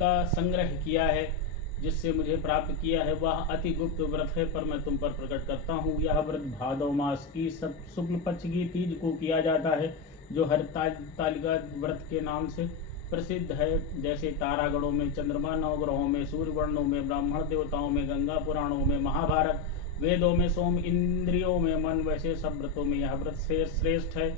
का संग्रह किया है, जिससे मुझे प्राप्त किया है, वह अति गुप्त व्रत है, पर मैं तुम पर प्रकट करता हूँ। यह व्रत भादव मास की शुक्ल पक्ष की तीज को किया जाता है, जो हरतालिका व्रत के नाम से प्रसिद्ध है। जैसे तारागणों में चंद्रमा, नवग्रहों में सूर्य, वर्णों में ब्राह्मण, देवताओं में गंगा, पुराणों में महाभारत, वेदों में सोम, इंद्रियों में मन, वैसे सब व्रतों में यह व्रत श्रेष्ठ है।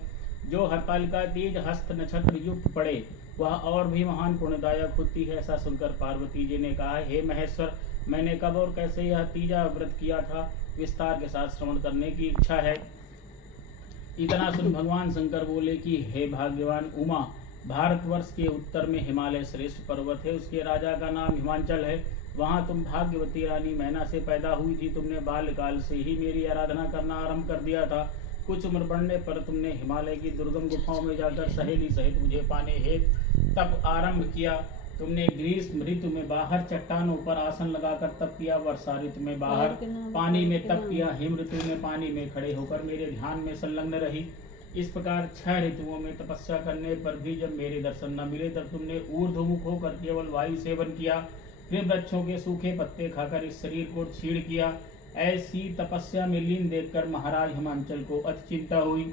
जो हरतालिका तीज हस्त नक्षत्र युक्त पड़े, वह और भी महान पुण्यदायक होती है। ऐसा सुनकर पार्वती जी ने कहा, हे महेश्वर, मैंने कब और कैसे यह तीजा व्रत किया था, विस्तार के साथ श्रवण करने की इच्छा है। इतना सुन भगवान शंकर बोले कि हे भाग्यवान उमा, भारतवर्ष के उत्तर में हिमालय श्रेष्ठ पर्वत है, उसके राजा का नाम हिमांचल है। वहाँ तुम भाग्यवती रानी मैना से पैदा हुई थी। तुमने बाल्यकाल से ही मेरी आराधना करना आरंभ कर दिया था। कुछ उम्र बढ़ने पर तुमने हिमालय की दुर्गम गुफाओं में जाकर सहेली सहित मुझे पाने हेतु तप आरंभ किया। तुमने ग्रीष्म ऋतु में बाहर चट्टानों पर आसन लगाकर तप किया, वर्षा ऋतु में बाहर पानी में तप किया, हिम ऋतु में पानी में खड़े होकर मेरे ध्यान में संलग्न रही। इस प्रकार 6 ऋतुओं में तपस्या करने पर भी जब मेरे दर्शन न मिले, तब तुमने ऊर्ध्वमुख होकर केवल वायु सेवन किया, फिर वृक्षों के सूखे पत्ते खाकर इस शरीर को क्षीण किया। ऐसी तपस्या में लीन देखकर महाराज हिमांचल को अति चिंता हुई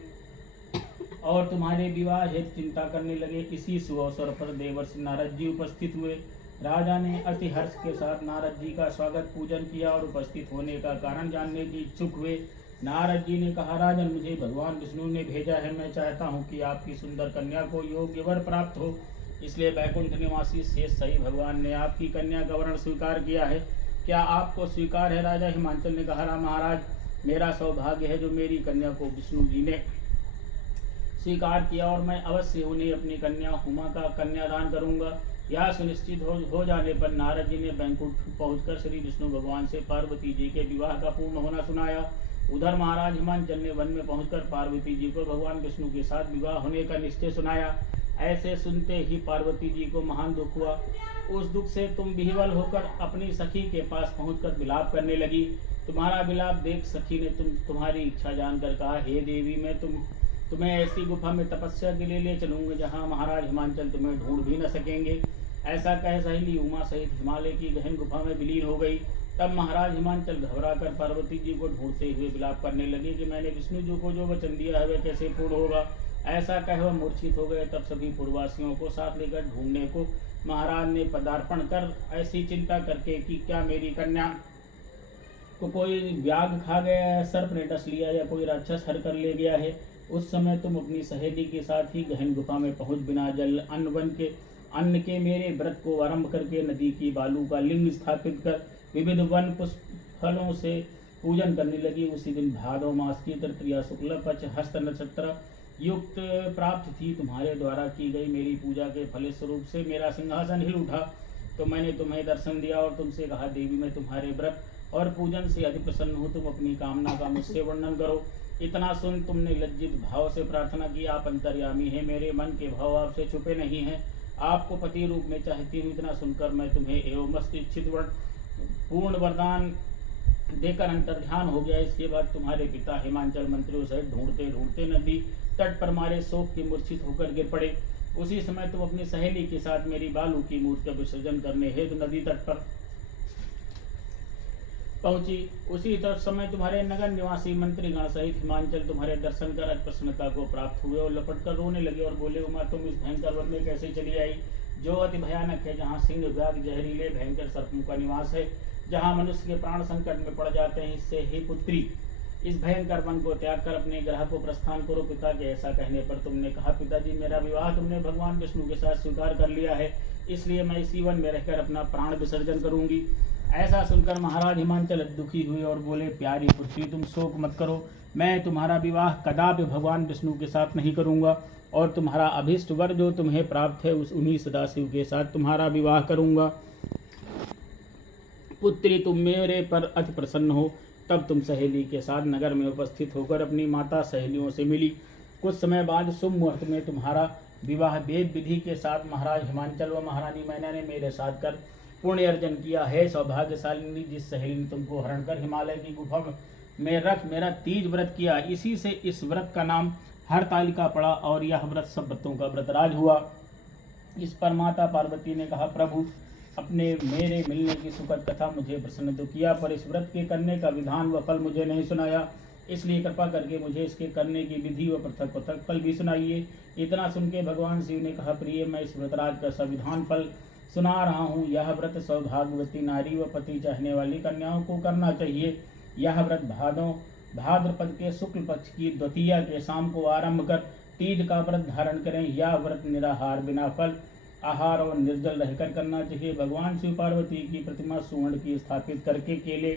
और तुम्हारे विवाह हेतु चिंता करने लगे। इसी शुभ अवसर पर देवर्षि नारद जी उपस्थित हुए। राजा ने अति हर्ष के साथ नारद जी का स्वागत पूजन किया और उपस्थित होने का कारण जानने की इच्छुक हुए। नारद जी ने कहा, राजन, मुझे भगवान विष्णु ने भेजा है। मैं चाहता हूँ कि आपकी सुंदर कन्या को योग्य वर प्राप्त हो, इसलिए वैकुंठ निवासी शेष सही भगवान ने आपकी कन्या का वर्ण स्वीकार किया है। क्या आपको स्वीकार है? राजा हिमांचल ने कहा, महाराज, मेरा सौभाग्य है जो मेरी कन्या को विष्णु जी ने स्वीकार किया और मैं अवश्य उन्हें अपनी कन्या हुमा का कन्यादान करूंगा। यह सुनिश्चित हो जाने पर नारद जी ने बैकुंठ पहुंचकर श्री विष्णु भगवान से पार्वती जी के विवाह का पूर्ण होना सुनाया। उधर महाराज हिमांचल ने वन में पहुंचकर पार्वती जी को भगवान विष्णु के साथ विवाह होने का निश्चय सुनाया। ऐसे सुनते ही पार्वती जी को महान दुख हुआ। उस दुख से तुम विह्वल होकर अपनी सखी के पास पहुंचकर विलाप करने लगी। तुम्हारा विलाप देख सखी ने तुम्हारी इच्छा जानकर कहा, हे देवी, मैं तुम्हें ऐसी गुफा में तपस्या के लिए ले चलूंगा जहाँ महाराज हिमांचल तुम्हें ढूंढ भी न सकेंगे। ऐसा कह सहेली उमा सहित हिमालय की गहन गुफा में विलीन हो गई। तब महाराज हिमांचल घबराकर पार्वती जी को ढूंढते हुए विलाप करने लगे कि मैंने विष्णु जी को जो वचन दिया है वह कैसे पूर्ण होगा। ऐसा कह वह मूर्छित हो गए। तब सभी पूर्ववासियों को साथ लेकर ढूंढने को महाराज ने पदार्पण कर ऐसी चिंता करके कि क्या मेरी कन्या को कोई व्याघ्र खा गया है, सर्प ने डस लिया या कोई राक्षस हर कर ले गया है। उस समय तुम अपनी सहेली के साथ ही गहन गुफा में पहुंच बिना जल अन्न के मेरे व्रत को आरंभ करके नदी की बालू का लिंग स्थापित कर विविध वन पुष्प फलों से पूजन करने लगी। उसी दिन भादव मास की तृतीया शुक्ल पक्ष हस्त नक्षत्र युक्त प्राप्त थी। तुम्हारे द्वारा की गई मेरी पूजा के फलस्वरूप से मेरा सिंहासन हिल उठा, तो मैंने तुम्हें दर्शन दिया और तुमसे कहा, देवी, मैं तुम्हारे व्रत और पूजन से अति प्रसन्न हूँ। तुम अपनी कामना का मुझसे वर्णन करो। इतना सुन तुमने लज्जित भाव से प्रार्थना की, आप अंतर्यामी हैं, मेरे मन के भाव आपसे छुपे नहीं हैं, आपको पति रूप में चाहती हूँ। इतना सुनकर मैं तुम्हें एवं मस्त इच्छित पूर्ण वरदान देकर अंतर्ध्यान हो गया। इसके बाद तुम्हारे पिता हिमांचल मंत्रियों सहित ढूंढते ढूंढते नदी तट पर मारे शोक की मूर्छित होकर गिर पड़े। उसी समय तुम अपनी सहेली के साथ मेरी बालू की मूर्ति का विसर्जन करने हेतु नदी तट पर पहुंची। उसी समय तुम्हारे नगर निवासी मंत्रीगण सहित हिमांचल तुम्हारे दर्शन कर प्रसन्नता को प्राप्त हुए और लपट कर रोने लगे और बोले, उमा, तुम इस भयंकर वन में कैसे चली आई, जो अति भयानक है, जहाँ सिंह, व्याघ्र, जहरीले भयंकर सर्पों का निवास है, जहाँ मनुष्य के प्राण संकट में पड़ जाते हैं। इससे हे पुत्री, इस भयंकर वन को त्याग कर अपने ग्रह को प्रस्थान करो। पिता के ऐसा कहने पर तुमने कहा, पिताजी, मेरा विवाह तुमने भगवान विष्णु के साथ स्वीकार कर लिया है, इसलिए मैं इसी वन में रहकर अपना प्राण विसर्जन करूंगी। ऐसा सुनकर महाराज हिमांचल दुखी हुए और बोले, प्यारी पुत्री, तुम शोक मत करो, मैं तुम्हारा विवाह कदापि भगवान विष्णु के साथ नहीं करूंगा और तुम्हारा अभीष्ट वर जो तुम्हें प्राप्त है उन्हीं सदाशिव के साथ तुम्हारा विवाह करूंगा। पुत्री, तुम मेरे पर अति प्रसन्न हो। तब तुम सहेली के साथ नगर में उपस्थित होकर अपनी माता सहेलियों से मिली। कुछ समय बाद शुभ मुहूर्त में तुम्हारा विवाह वेद विधि के साथ महाराज हिमांचल व महारानी मैना ने मेरे साथ कर पुण्य अर्जन किया है। सौभाग्यशालिनी, जिस सहेली ने तुमको हरण कर हिमालय की गुफा में रख मेरा तीज व्रत किया, इसी से इस व्रत का नाम हरतालिका पड़ा और यह व्रत सब व्रतों का व्रतराज हुआ। इस पर माता पार्वती ने कहा, प्रभु, अपने मेरे मिलने की सुखद कथा मुझे प्रसन्न तो किया, पर इस व्रत के करने का विधान व फल मुझे नहीं सुनाया। इसलिए कृपा करके मुझे इसके करने की विधि व पृथक पृथक फल भी सुनाइए। इतना सुन के भगवान शिव ने कहा, प्रिय, मैं इस व्रतराज का संविधान फल सुना रहा हूँ। यह व्रत सौभाग्यवती नारी व पति चाहने वाली कन्याओं को करना चाहिए। यह व्रत भाद्रपद के शुक्ल पक्ष की द्वितीया के शाम को आरंभ कर तीज का व्रत धारण करें। यह व्रत निराहार, बिना फल आहार और निर्जल रहकर करना चाहिए। भगवान शिव पार्वती की प्रतिमा सुवर्ण की स्थापित करके केले,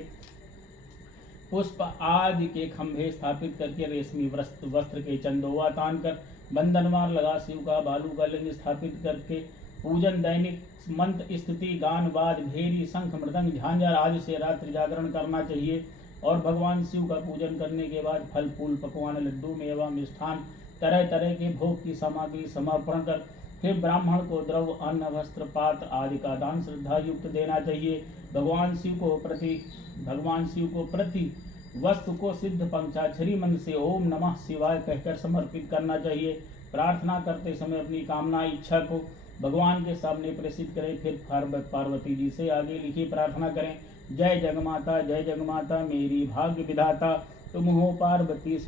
पुष्प आदि के खंभे स्थापित करके रेशमी वस्त्र के चंदोवा तान कर बंधनवार लगा शिव का बालू का लिंग स्थापित करके पूजन, दैनिक मंत्र स्तुति गान वाद भेरी शंख मृदंग झांझर आदि से रात्रि जागरण करना चाहिए। और भगवान शिव का पूजन करने के बाद फल फूल पकवान लड्डू मेवा मिष्ठान तरह तरह के भोग की सामग्री समर्पण कर फिर ब्राह्मण को द्रव्य अन्न वस्त्र पात्र आदि का दान श्रद्धा युक्त देना चाहिए। भगवान शिव को प्रति वस्तु को सिद्ध पंचाक्षरी मंत्र से ओम नमः शिवाय कहकर समर्पित करना चाहिए। प्रार्थना करते समय अपनी कामना इच्छा को भगवान के सामने प्रेषित करें। फिर पार्वती जी से आगे लिखी प्रार्थना करें, जय जगमाता मेरी भाग्य विधाता, तुम हो पार्वती